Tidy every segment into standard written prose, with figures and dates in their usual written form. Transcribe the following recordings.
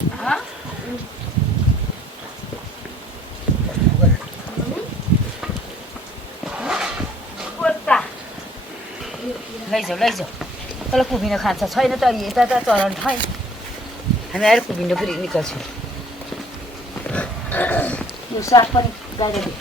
हाँ लैजाऊ तँलाई कुभिन खान्छ छैन त अलि यता त चलन खै हामी आएर कुभिन फेरि निकाल्छौँ यो साग पनि गाईले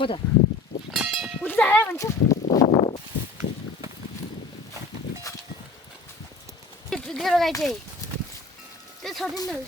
कता उता भन्छ गेरो गाई चाहिँ त्यो छोडिदिनु न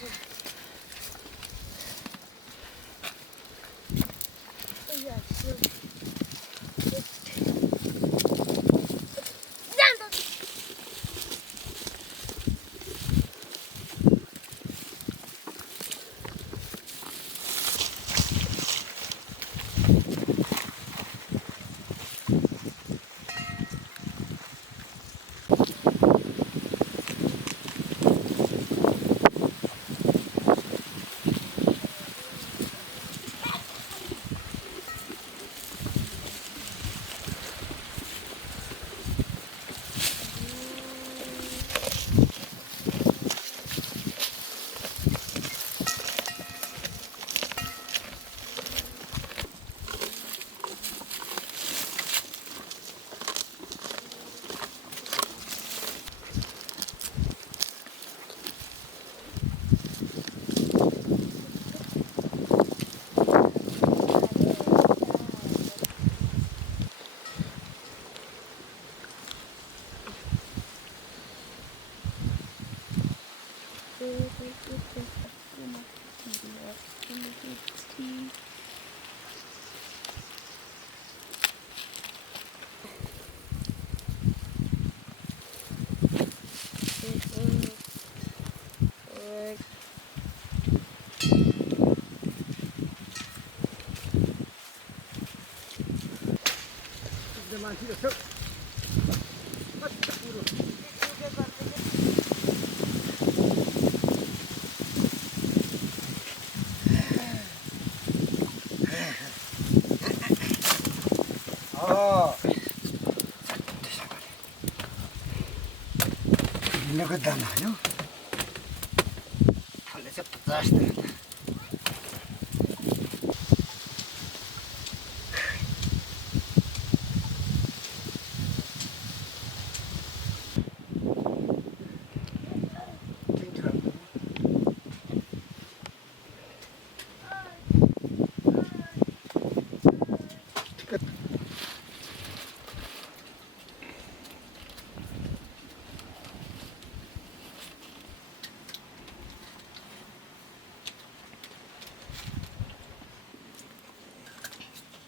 हिँड्नुको दाम हाल्यो फलले चाहिँ 50 दिन्छ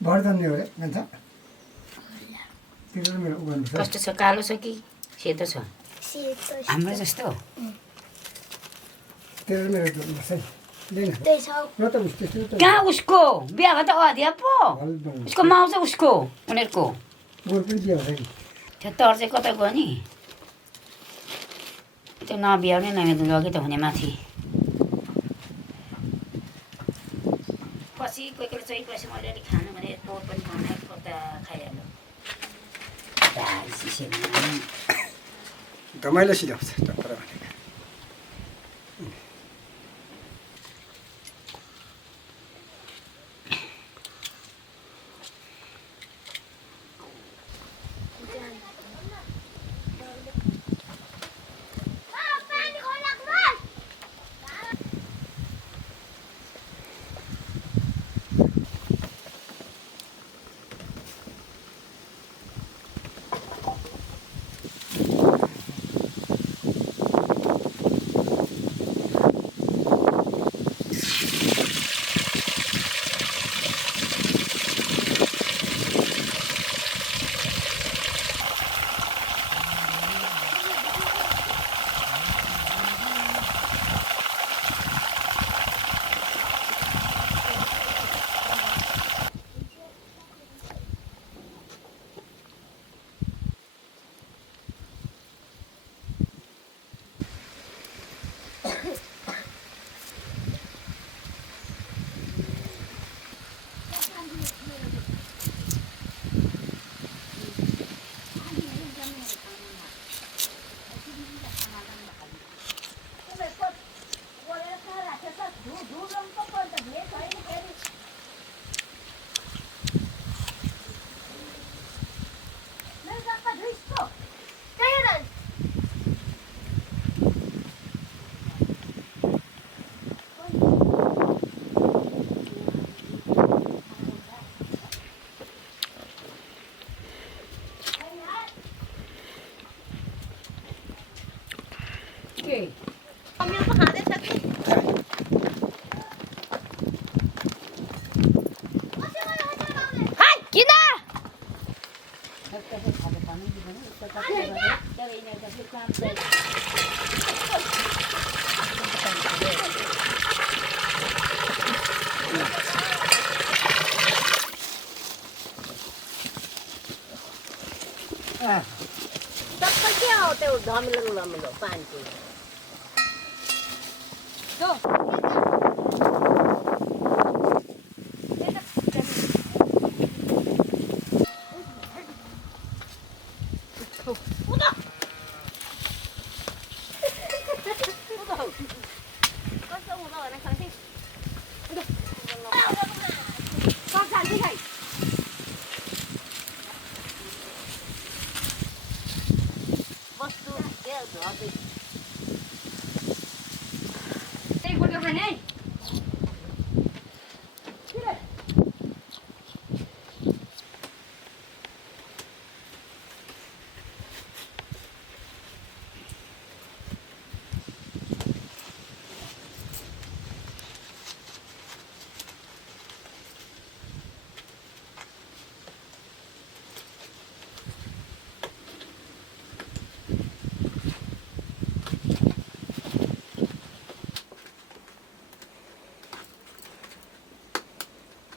बर्दन्ने हो रे भन्छ तिम्रो मेरो उगाउनु छ कस्तो छ कालो छ कि सेतो छ सेतो हाम्रो जस्तो तिम्रो मेरो बस है लिन त्यही छ न त उस्तो त कहाँ उसको बिहा भयो त अधिया पो उसको माउ चाहिँ उसको उनीहरूको गोल पनि दियो है त्यो तर चाहिँ कता गयो नि त्यो नबिहाउने नबिहाउने लग्यो त हुने माथि पछि कोही कोही चाहिँ पछि मैले अलिक खानु भने पोर पनि बनाएर कता खाइहाल्यो धमाइलो सिधाउँछ टक्कर भनेको मेरो पो खाँदैछ कि हाय किन सबै के हो त्यो धमिलो पानीको कस्तो हुँदो भने खान्थे सब जान्थे खै वस्तु के झर्दै त्यही गुड्यो खाने है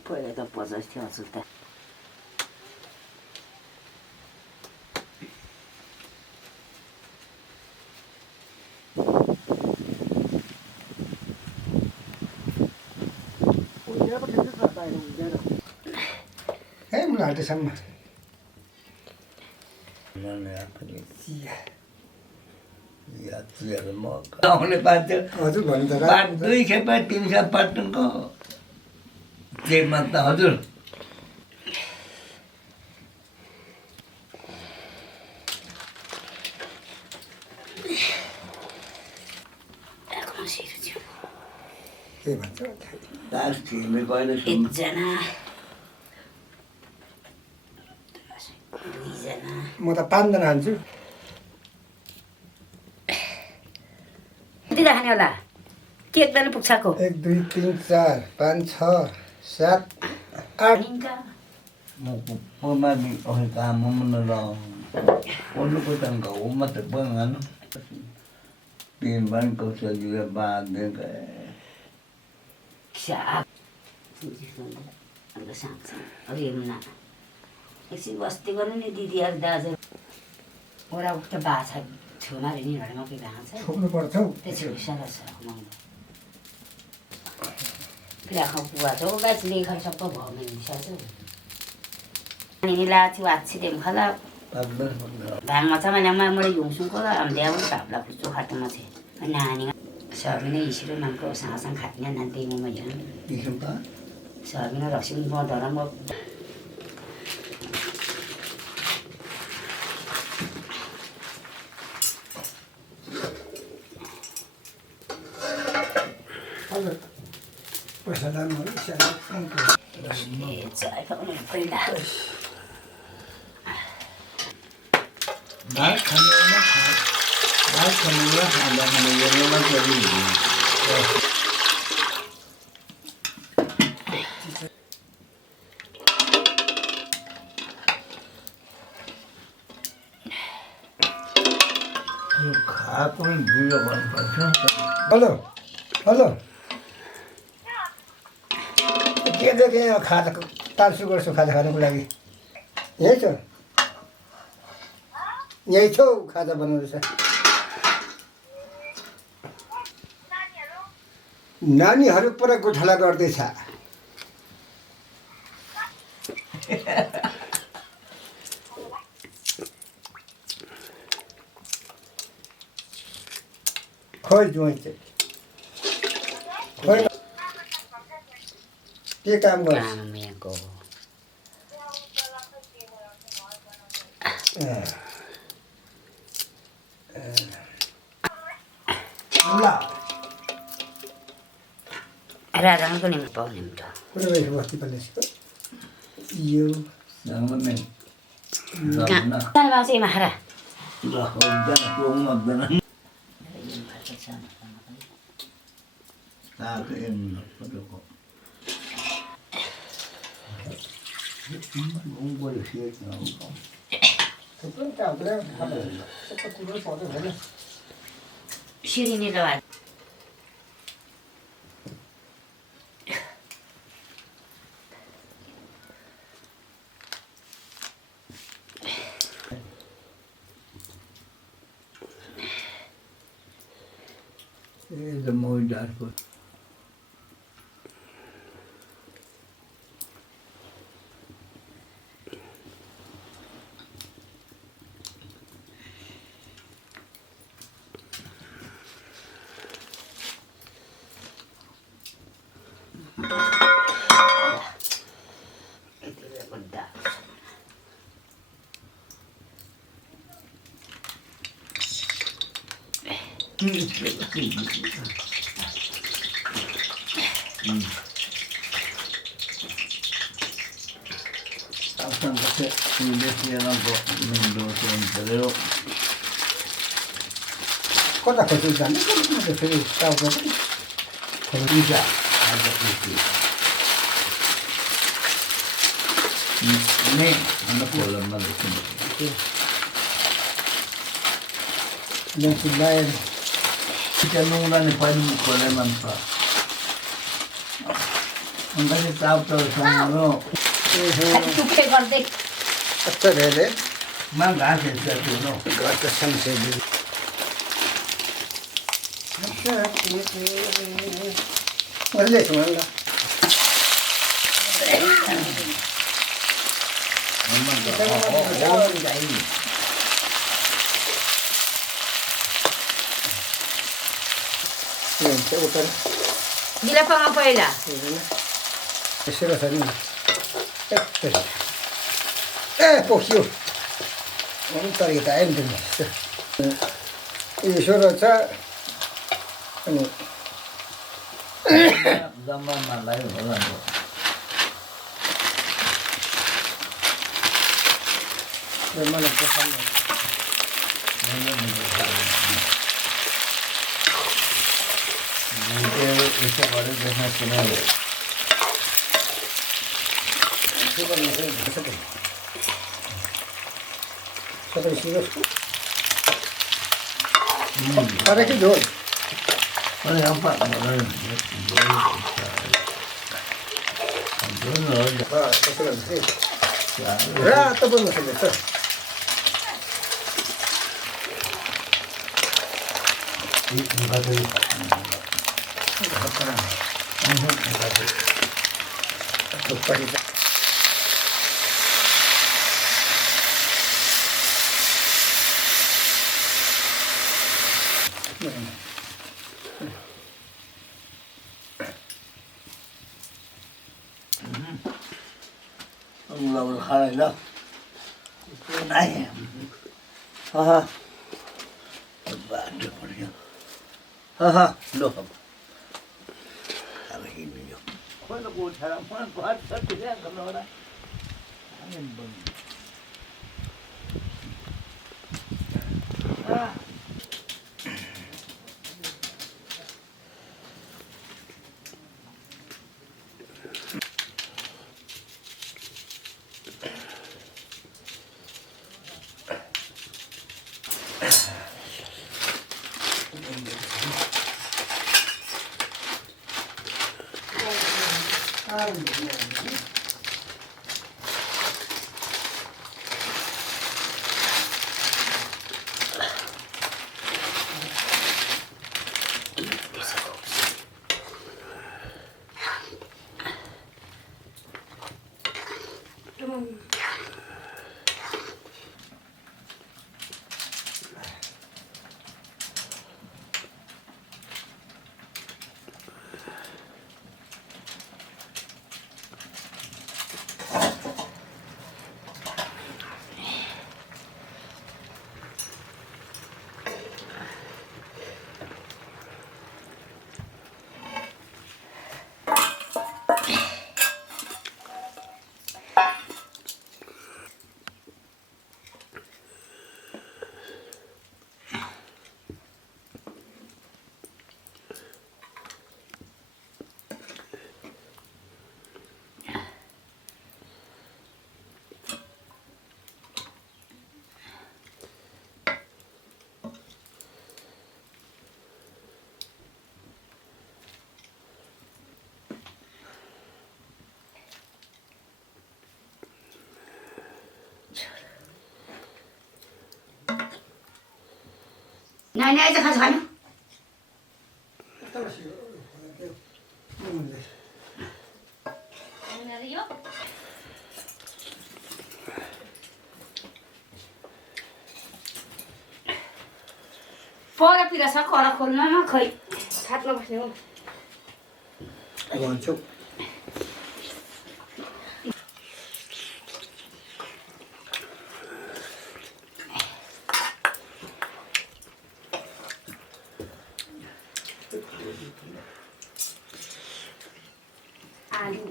पहिला त 50 थियो हजुर त है मलाई हाटेसम्म आउने पार्थ्यो हजुर भन्नु त पाट 2 खेप 3 खेप पाट्नुको जेमा त हजुर के भन्छ दास थिएन कहिले एकजना दुईजना म त 5 जना हान्छु कति राख्ने होला के एकजना पुग्छको 1 2 3 4 5 6 7 8 म पमानी ओइ काम मन र कोनु को तंग हो मत बंगन तीन बन को सजिए बाद दे गए सा अन्त साँच्छ अब हेर्नु एकछिन बस्ती गर्नु नि दिदीहरू दाजु ओरा उक्त बाछा छेउमा रे नि घरमा के घाँस छ छोप्नु पर्छ हौ त्यो छेउ सारा छ महँगो किरा खाउ पुवा छ गाइस लेखा सब भयो नि सासु अनि लाछि वाछि देम खला पगल भाङमा छ भने मैले युङसुङको र हामीले अब तापला पुच्चो खाटमा छ नानी सबिने इसिरो नामको सासँग खाट्ने नान्ते ममा यहाँ इसम का सबिने रसिन बदर म हजुर पैसा दाम हो ए चाय पाउनु पहिला दाल खाने खाना खाने ये ना कभी खा कोई भिडियो बन पर्छ हेलो हेलो के देखेँ यहाँ खाजा तालसु गर्छु खाजा खानुको लागि यही छ यही छौ खाजा बनाउँदैछ नानीहरू पुरा गोठाला गर्दैछ खोइ जुवाई चाहिँ खोइ के काम गर्छ कामको ल राजाको निम्ति पाउने मिठो कुनै रहेछ बस्ती पल्लेसको यो सामने चाल बाँचे माखरा ल हो जान प्रोम मत cái em có được không? Cũng có được xếp nào không? 그건 짜고요. 하면 똑같은 거 써도 되네. 시린이라 와. Here's a more dark. Asan kasi hindi lang po ng doon pero 거다 거기 있잖아. 그런데 저기 짜고 거기 isa ada ito. Ini anak ko lang malaki. 그냥 신나요. Kita nung lang paano mo ko naman pa. Ang kasi tao sa ano, 두개 건데. 갖다 내야 돼. mangas sa tuno. 갖다 상세지. 원래 좋아한다. 네, 빼고따라. Dila pa nga paila. 싫어서는 보시오. 오늘따라 다 힘들네. 이 쇼로차 아니 Zaman malayo wala mo. 얼마나 고생해. Isa pa rin na sinabi. 저도 싫어. 빠르게 줘. Ano yung pa? 아, 됐어. 야, 또 보면 됐어. Ang lawal ka na. Ay. 아하, Bago pa rin. Haha, look. Ang hindi nyo. Ano ko sarap mo? Ang kuhat sa tiyan. Kamera. Angin ba? नानी आइज खाजा खानु परतिर छ कला खोल्नमा खै खाट्न बस्ने हो भन्छु आलु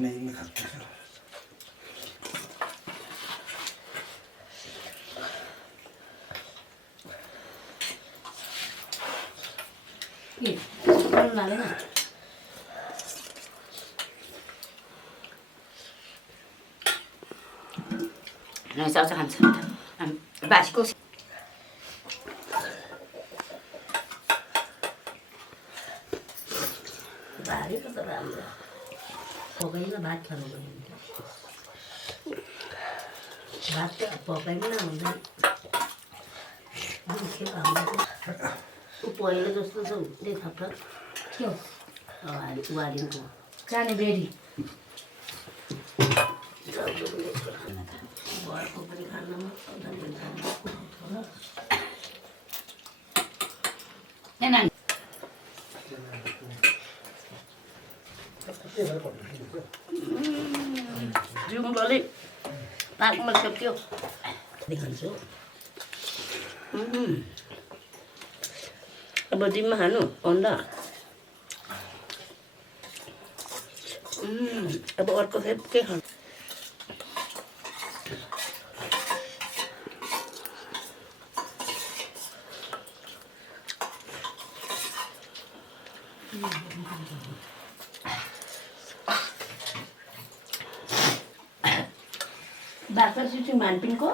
नहीं खाता ए मन लाग्दैन नै चाउचा खान्छ बासीको भारी त राम्रो पकाइमा भात खानु गयो भात त पकाइमा हुँदैन पहिला जस्तो छ हुँदै थप्छ थियो उहालिनको जाने बेरी घरको पनि खानमा जिउले पाकमा सक्यो देखाउँछु अब दिनमा खानु अन्डा अब अर्को खेप के खानु बाख्रा सुसु मानपिनको